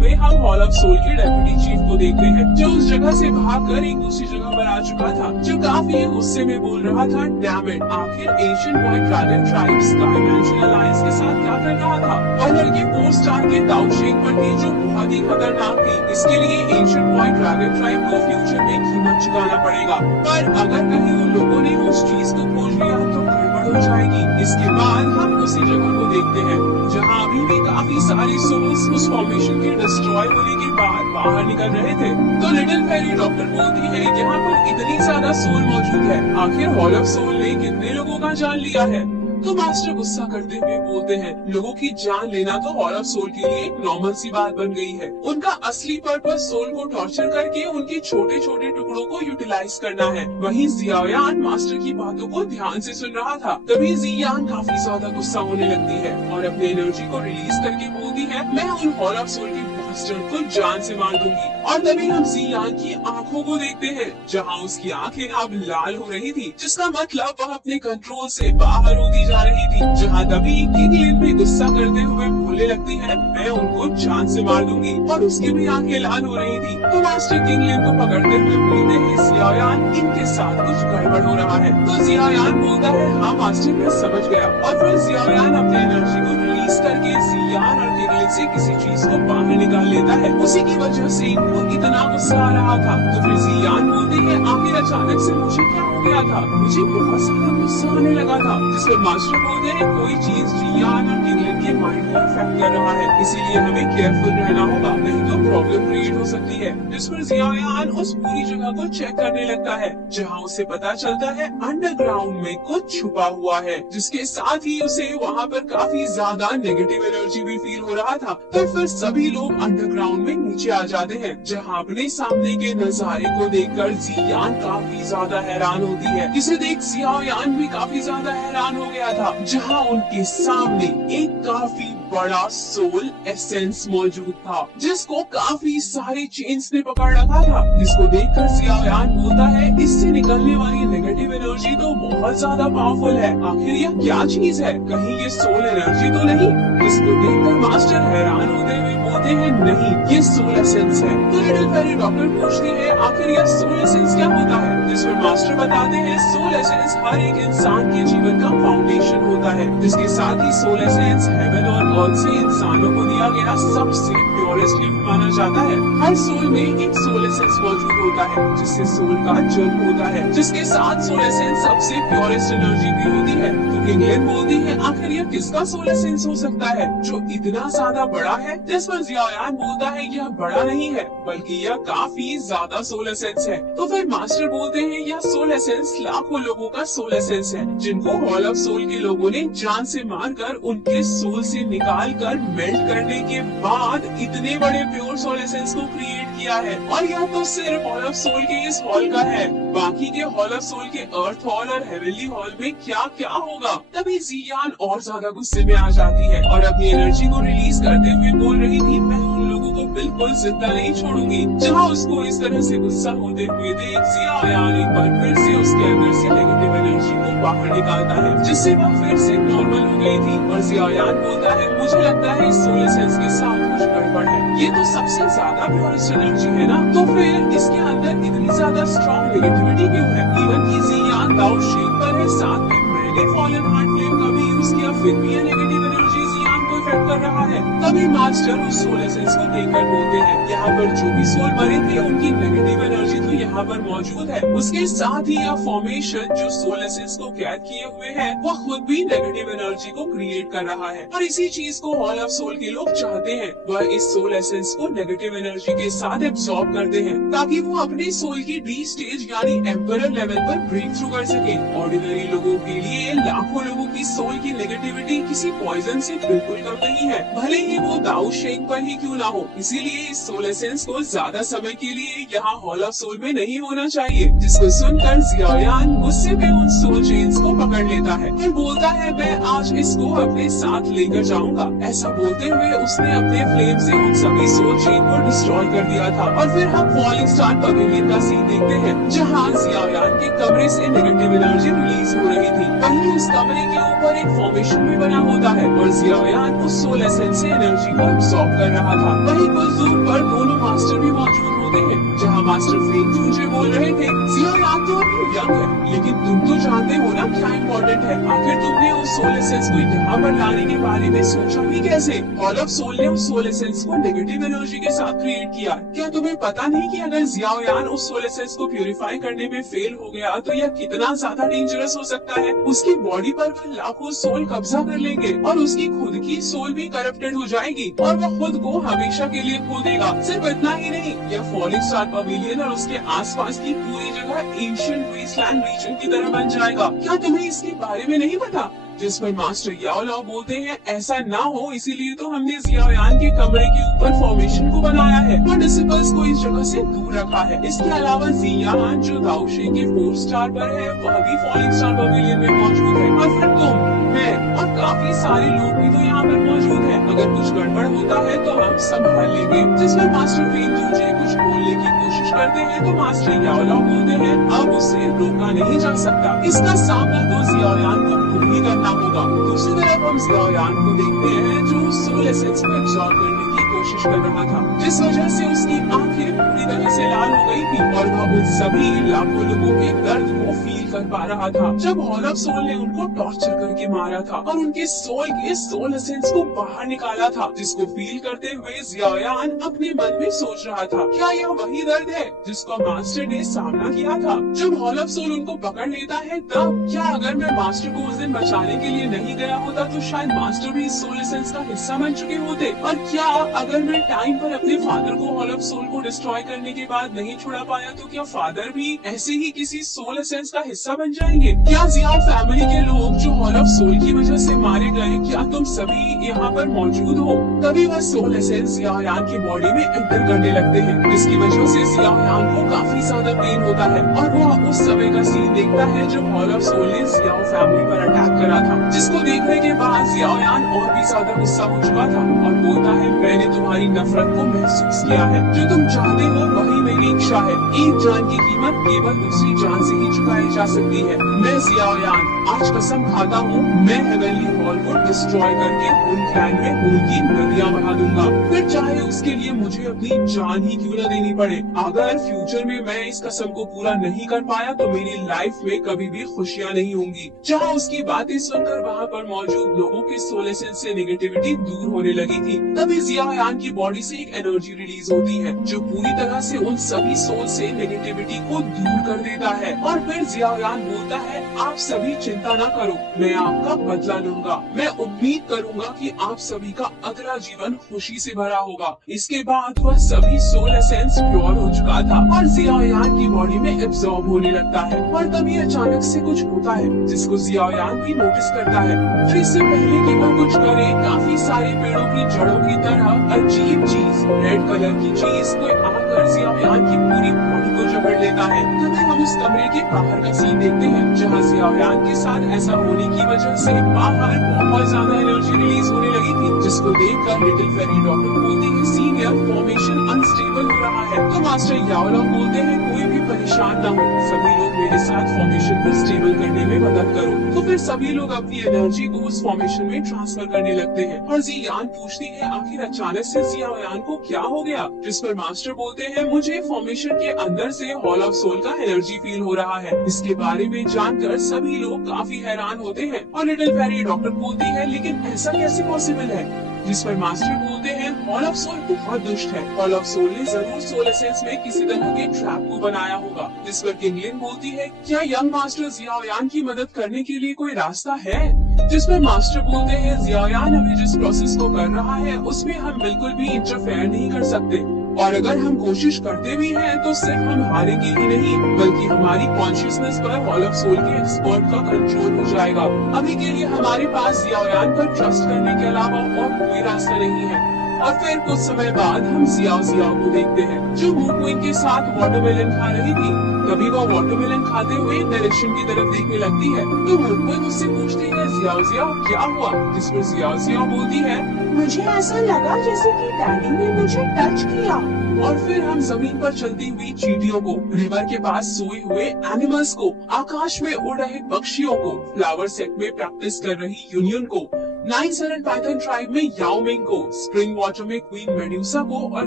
में हम hall of soul के डेप्यूटी चीफ को देखते हैं, जो उस जगह से भागकर एक दूसरी जगह पर आ चुका था, जो काफी गुस्से में बोल रहा था, डैम इट, आखिर Asian boy dragon tribe sky dimension alliance के साथ क्या कर रहा था। और लड़की 4 स्टार के दाऊ शेख पर थी, जो बहुत ही खतरनाक थी। इसके लिए एशियन बॉय ड्रैगन ट्राइब को फ्यूचर में कीमत चुकाना पड़ेगा, पर अगर कहीं उन लोगों ने उस चीज को खोज लिया तो गड़बड़ हो जाएगी। इसके बाद हम उसी जगह को देखते हैं, जहाँ अभी भी काफी सारे सोल्स उस फॉर्मेशन के डिस्ट्रॉय होने के बाद बाहर निकल रहे थे। तो लिटिल फेरी डॉक्टर बोलती है, यहाँ पर इतनी ज्यादा सोल मौजूद है, आखिर हॉल ऑफ सोल ने कितने लोगों का जान लिया है। तो मास्टर गुस्सा करते हुए बोलते हैं, लोगों की जान लेना तो हॉल ऑफ सोल के लिए एक नॉर्मल सी बात बन गई है। उनका असली पर्पस सोल को टॉर्चर करके उनके छोटे छोटे टुकड़ों को यूटिलाइज करना है। वहीं जियायान मास्टर की बातों को ध्यान से सुन रहा था। तभी जियान काफी ज्यादा गुस्सा होने लगती है और अपनी एनर्जी को रिलीज करके बोलती है, मैं उन हॉल ऑफ सोल के मास्टर को जान से मार दूंगी। और तभी हम जियान की आंखों को देखते हैं, जहाँ उसकी आंखें अब लाल हो रही थी, जिसका मतलब वह अपने कंट्रोल से बाहर होती जा रही थी। जहाँ तभी किंगलिन भी गुस्सा करते हुए बोलने लगती है, मैं उनको जान से मार दूंगी, और उसकी भी आंखें लाल हो रही थी। तो मास्टर किंगलिन को पकड़ते हुए बोलते हैं, जियायान इनके साथ कुछ गड़बड़ हो रहा है। तो जियायान बोलता है, हाँ मास्टर मैं समझ गया। और फिर जियायान अपनी एनर्जी को रिलीज करके जियान और किंगलिन से किसी चीज को बाहर निकाल लेता है। उसी की वजह से इनको इतना गुस्सा आ रहा था। तो फिर जियान बोलती है, आखिर अचानक से मुझे क्या हो गया था, मुझे बहुत सारा गुस्सा आने लगा था। जिस पर मास्टर बोलते हैं, कोई चीज जियान और किंगलिन के माइंड को इफेक्ट कर रहा है, इसीलिए हमें केयरफुल रहना होगा, नहीं तो प्रॉब्लम क्रिएट हो सकती है। जिस पर जियायान उस पूरी जगह को चेक करने लगता है, जहाँ उसे पता चलता है अंडरग्राउंड में कुछ छुपा हुआ है, जिसके साथ ही उसे वहाँ पर काफी ज्यादा नेगेटिव एनर्जी भी फील हो रहा था। तो फिर सभी लोग अंडरग्राउंड में नीचे आ जाते हैं, जहाँ अपने सामने के नजारे को देखकर जियान काफी ज्यादा हैरान होती है। इसे देख जियायान भी काफी ज्यादा हैरान हो गया था, जहाँ उनके सामने एक काफी बड़ा सोल एसेंस मौजूद था, जिसको काफी सारे चेन्स ने पकड़ रखा था। जिसको देखकर जियायान बोलता है, इससे निकलने वाली नेगेटिव एनर्जी तो बहुत ज्यादा पावरफुल है, आखिर यह क्या चीज है, कहीं ये सोल एनर्जी तो नहीं। जिसको देखकर मास्टर हैरान होते हुए बोलते हैं, नहीं ये सोल एसेंस है। तो लिटिल फेरी डॉक्टर पूछती है, आखिर यह सोल एसेंस क्या होता है। जिसमें मास्टर बताते हैं, सोल एसेंस हर एक इंसान के जीवन का फाउंडेशन होता है, जिसके साथ ही सोल एसेंस हेवन और अर्थ से इंसानों को दिया गया सबसे प्योरेस्ट गिफ्ट माना जाता है। हर सोल में एक सोल एसेंस मौजूद होता है, जिससे सोल का जन्म होता है, जिसके साथ सोल एसेंस सबसे प्योरेस्ट एनर्जी भी होती है। तो किंगलिन बोलती है, आखिर यह किसका सोल एसेंस हो सकता है जो इतना ज्यादा बड़ा है। जिस पर जियायान बोलता है, यह बड़ा नहीं है, बल्कि यह काफी ज्यादा सोल एसेंस है। तो फिर मास्टर बोलते हैं, यह सोल एसेंस लाखों लोगों का सोल एसेंस है, जिनको हॉल ऑफ सोल के लोगों ने जान से मारकर उनके सोल से निकाल कर मेल्ट करने के बाद इतने बड़े प्योर सोल एसेंस को क्रिएट किया है। और यह तो सिर्फ हॉल ऑफ सोल के इस हॉल का है, बाकी के हॉल ऑफ सोल के अर्थ हॉल और हेवनली हॉल में क्या क्या होगा। तभी जियान और ज्यादा गुस्से में आ जाती है और अपनी एनर्जी को रिलीज करते हुए बोल रही थी, मैं उन लोगों को बिल्कुल जिंदा नहीं छोड़ूंगी। जहाँ उसको इस तरह से गुस्सा होते हुए देख जियायान एक बार फिर से उसके अंदर से नेगेटिव एनर्जी को बाहर निकालता है, जिससे वह फिर से नॉर्मल हो गई थी। और जियायान बोलता है, मुझे लगता है इस सोल एसेंस के साथ कुछ गड़बड़ है, ये तो सबसे ज्यादा प्योरेस्ट एनर्जी है ना, तो फिर इसके अंदर इतनी ज्यादा स्ट्रॉन्ग नेगेटिविटी क्यों है। इवन की जियान दाऊ शेख पर है, साथ में मैंने फॉलन हार्ट फ्लेम का भी यूज किया, फिर भी ये नेगेटिव एनर्जी जियान को इफेक्ट कर रहा है। तभी मास्टर उस सोल एसेंस को देखकर बोलते हैं, यहाँ पर जो भी सोल मरे थे उनकी नेगेटिव एनर्जी तो यहाँ पर मौजूद है, उसके साथ ही यह फॉर्मेशन जो सोल एसेंस को कैद किए हुए है, वह खुद भी नेगेटिव एनर्जी को क्रिएट कर रहा है। और इसी चीज को हॉल ऑफ सोल के लोग चाहते हैं, वह इस सोल एसेंस को नेगेटिव एनर्जी के साथ एब्सॉर्ब करते हैं, ताकि वो अपने सोल की डी स्टेज यानी एम्परर लेवल पर ब्रेक थ्रू कर सके। ऑर्डिनरी लोगों के लिए लाखों लोगों की सोल की नेगेटिविटी किसी पॉइजन से बिल्कुल कम नहीं है, भले ही वो दाऊ शेख पर ही क्यों ना हो। इसीलिए इस सोल एसेंस को ज्यादा समय के लिए यहाँ हॉल ऑफ सोल में नहीं होना चाहिए। जिसको सुनकर जियायान गुस्से में उन सोल चेन्स को पकड़ लेता है, फिर बोलता है, मैं आज इसको अपने साथ लेकर जाऊंगा। ऐसा बोलते हुए उसने अपने फ्लेम से उन सभी सोल चेन को डिस्ट्रॉय कर दिया था। और फिर हम फॉलिंग स्टार पवेलियन का सीन देखते हैं, जहाँ जियायान के कमरे से नेगेटिव एनर्जी रिलीज हो रही थी। वहीं उस कमरे के ऊपर एक फॉर्मेशन भी बना होता है और जियायान उस सोल एसेंस से एनर्जी को एब्सॉर्ब कर रहा था। वहीं कुछ दूर पर दोनों मास्टर भी मौजूद होते हैं। जहाँ मास्टर फेंग जूजे बोल रहे थे, जिया यान तो अभी यंग है, लेकिन तुम तो जानते हो ना क्या इम्पोर्टेंट है। आखिर तुमने उस सोल एसेंस को यहाँ पर लाने के बारे में सोचा भी कैसे? हॉल ऑफ सोल ने उस सोल एसेंस को नेगेटिव एनर्जी के साथ क्रिएट किया। क्या तुम्हें पता नहीं कि अगर जियाओ यान उस सोल एसेंस को प्यूरिफाई करने में फेल हो गया तो यह कितना ज्यादा डेंजरस हो सकता है? उसकी बॉडी पर वह लाखों सोल कब्जा कर लेंगे और उसकी खुद की सोल भी करप्टेड हो जाएगी और वह खुद को हमेशा के लिए खो देगा। सिर्फ इतना ही नहीं, यह फॉलिंग स्टार पवेलियन और उसके आसपास की पूरी जगह एंशिएंट वेस्टलैंड रीजन की तरह बन जाएगा। क्या तुम्हें इसके बारे में नहीं पता? जिस पर मास्टर याओ लाओ बोलते हैं ऐसा ना हो, इसीलिए तो हमने जियाओ यान के कमरे के ऊपर फॉर्मेशन को बनाया है और डिसिपल्स को इस जगह से दूर रखा है। इसके अलावा जियान जो दाओशे के 4 स्टार पर है, वह भी फॉलिंग स्टार पवेलियन में मौजूद है। और फिर तुम, मैं और काफी सारे लोग भी तो यहाँ पर मौजूद है। अगर कुछ गड़बड़ होता है तो हम संभाल लेंगे। जिस पर मास्टर फेंग जूजे कुछ बोलने की कोशिश करते हैं तो मास्टर याओ लाओ बोलते हैं अब उसे रोका नहीं जा सकता। इसका सामना तो जियाओ यान को खुद ही करना होगा। दूसरी तरफ हम जियाओ यान को देखते हैं जो सोल एसेंस को एब्सॉर्ब करने की कोशिश कर रहा था, जिस वजह से उसकी आंखें पूरी तरह से लाल हो गई थी और वह उन सभी लाखों लोगों के दर्द को फील कर पा रहा था जब हॉल ऑफ सोल ने उनको टॉर्चर करके मारा था और उनके सोल के सोल एसेंस को बाहर निकाला था, जिसको फील करते हुए जियाओ यान अपने मन में सोच रहा था, क्या यह वही दर्द है जिसको मास्टर ने सामना किया था जब हॉल ऑफ सोल उनको पकड़ लेता है तब? क्या अगर मैं मास्टर को उस दिन बचाने के लिए नहीं गया होता तो शायद मास्टर भी इस सोल एसेंस का हिस्सा बन चुके होते? और क्या अगर मैं टाइम पर अपने फादर को हॉल ऑफ सोल को डिस्ट्रॉय करने के बाद नहीं छुड़ा पाया तो क्या फादर भी ऐसे ही किसी सोल एसेंस का हिस्सा बन जाएंगे? क्या जियाओ फैमिली के लोग जो हॉल ऑफ सोल की वजह से मारे गए, क्या तुम सभी यहाँ पर मौजूद हो? तभी वह सोल एसेंस जियाओ यान की बॉडी में एंटर करने लगते हैं, जिसकी वजह से जियाओ यान को काफी ज्यादा पेन होता है और वह उस समय का सीन देखता है जब हॉल ऑफ सोल ने जियाओ फैमिली पर अटैक करा था, जिसको देखने के बाद जियाओ यान और भी ज्यादा गुस्सा हो चुका था और बोलता है मैंने तुम्हारी नफरत को महसूस किया है, जो तुम चाहते हो वही मेरी इच्छा है। एक जान की कीमत केवल दूसरी जान से ही चुकाई जा सकती है। मैं जियाओ यान आज कसम खाता हूँ मैं हेवनली हॉल को डिस्ट्रॉय करके उन क्लैन में खून की नदियाँ बहा दूंगा, फिर चाहे उसके लिए मुझे अपनी जान ही क्यों न देनी पड़े। अगर फ्यूचर में मैं इस कसम को पूरा नहीं कर पाया तो मेरी लाइफ में कभी भी खुशियाँ नहीं होंगी। जहाँ उसकी बातें सुनकर वहाँ पर मौजूद लोगों के सोल एसेंस से नेगेटिविटी दूर होने लगी थी, तभी जियाओ यान की बॉडी से एक एनर्जी रिलीज होती है जो पूरी तरह से उन सभी सोल से नेगेटिविटी को दूर कर देता है। और फिर जियाओ यान बोलता है आप सभी चिंता न करो, मैं आपका बदला लूंगा। मैं उम्मीद करूंगा कि आप सभी का अगला जीवन खुशी से भरा होगा। इसके बाद वह सभी सोल एसेंस प्योर हो चुका था और जियाओ यान की बॉडी में एब्सॉर्ब होने लगता है और तभी अचानक से कुछ होता है जिसको जियाओ यान भी नोटिस करता है। फिर इससे पहले कि वह कुछ करे, काफी सारे पेड़ों की जड़ों की तरह अजीब चीज, रेड कलर की चीज कोई आकर जियाओ यान की पूरी बॉडी को जकड़ लेता है। तभी हम उस कमरे के बाहर का सीन देखते हैं जहाँ जियाओ यान के साथ ऐसा होने की वजह से बाहर बहुत ज्यादा एनर्जी रिलीज होने लगी थी, जिसको देखकर लिटिल फेरी डॉक्टर बोलती है सीनियर फॉर्मेशन अनस्टेबल हो रहा है। तो मास्टर याओ लाओ बोलते हैं कोई भी परेशान न हो, सभी लोग मेरे साथ फॉर्मेशन को स्टेबल करने में मदद करो। तो फिर सभी लोग अपनी एनर्जी को उस फॉर्मेशन में ट्रांसफर करने लगते हैं और जी यान पूछती है आखिर अचानक से जियाओ यान को क्या हो गया, जिस पर मास्टर बोलते हैं मुझे फॉर्मेशन के अंदर से हॉल ऑफ सोल का एनर्जी फील हो रहा है। इसके बारे में जानकर सभी लोग काफी हैरान होते हैं और लिटिल फेरी डॉक्टर बोलती है लेकिन ऐसा कैसे पॉसिबल है, जिस पर मास्टर बोलते हैं हॉल ऑफ सोल बहुत दुष्ट है, हॉल ऑफ सोल ने जरूर सोल एसेंस में किसी तरह के ट्रैप को बनाया होगा। जिस पर किंगलिन बोलती है क्या यंग मास्टर जियाओ यान की मदद करने के लिए कोई रास्ता है, जिस पर मास्टर बोलते हैं जियाओ यान अभी जिस प्रोसेस को कर रहा है उसमें हम बिल्कुल भी इंटरफेयर नहीं कर सकते और अगर हम कोशिश करते भी हैं तो सिर्फ हम हारेंगे ही नहीं बल्कि हमारी कॉन्शियसनेस पर हॉल ऑफ सोल के एक्सपर्ट का कंट्रोल हो जाएगा। अभी के लिए हमारे पास जियाओ यान पर ट्रस्ट करने के अलावा और कोई रास्ता नहीं है। और फिर कुछ समय बाद हम जियाओ को देखते हैं जो मूवमेंट के साथ वाटरमेलन खा रही थी। कभी वह वाटरमेलन खाते हुए डायरेक्शन की तरफ देखने लगती है तो मूवमेंट उससे पूछती है जियाओ क्या हुआ, जिस पर जियाओ बोलती है मुझे ऐसा लगा जैसे कि डैडी ने मुझे टच किया। और फिर हम जमीन पर चलती हुई चींटियों को, रिवर के पास सोए हुए एनिमल्स को, आकाश में उड़ रहे पक्षियों को, फ्लावर सेट में प्रैक्टिस कर रही यूनियन को, नाइन सरन पाइथन ट्राइब में याओ मिंग को, स्प्रिंग वाटर में क्वीन मेड्यूसा को और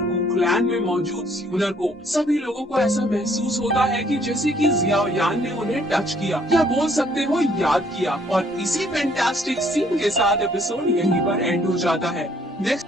कुकलैंड में मौजूद स्यूनर को सभी लोगों को ऐसा महसूस होता है कि जैसे कि जियाओ यान ने उन्हें टच किया या बोल सकते हो याद किया। और इसी फैंटास्टिक सीन के साथ एपिसोड यहीं पर एंड हो जाता है। नेक्स्ट